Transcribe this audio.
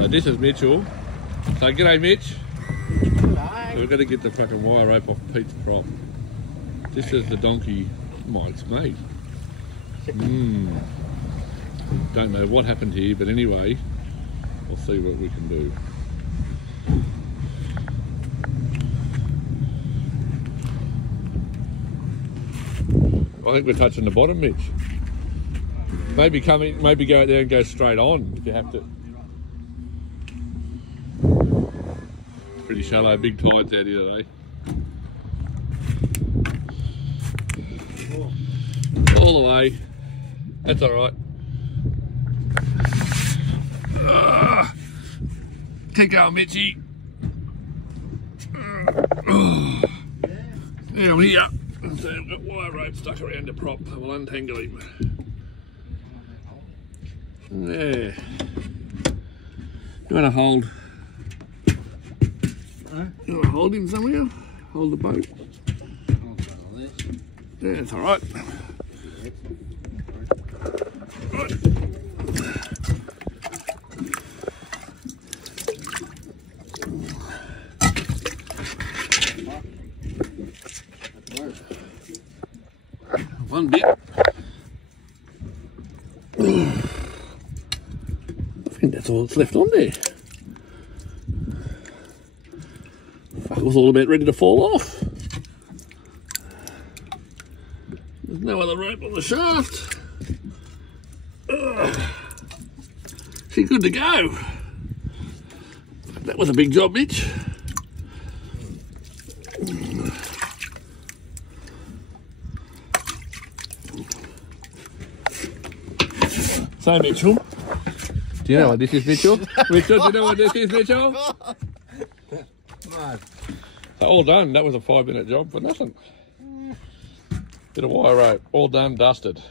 So this is Mitchell. So g'day Mitch. G'day. We're going to get the fucking wire rope off Pete's prop. This is the donkey Mike's mate. Don't know what happened here, but anyway, we'll see what we can do. I think we're touching the bottom, Mitch. Maybe go out there and go straight on if you have to. Pretty shallow, big tides out here today. All the way. That's all right. Keep going, Mitchy. Now here. So I've got wire rope stuck around the prop. We'll untangle him. There. You want to hold? You want to hold him somewhere? Hold the boat. Yeah, it's all right. Right. One bit. I think that's all that's left on there. Fuck, it was all about ready to fall off. There's no other rope on the shaft. She's good to go. That was a big job, Mitch. So Mitchell, do you know what this is, Mitchell? Mitchell, do you know what this is, Mitchell? No. So all done. That was a 5-minute job for nothing. Bit of wire rope. All done, dusted.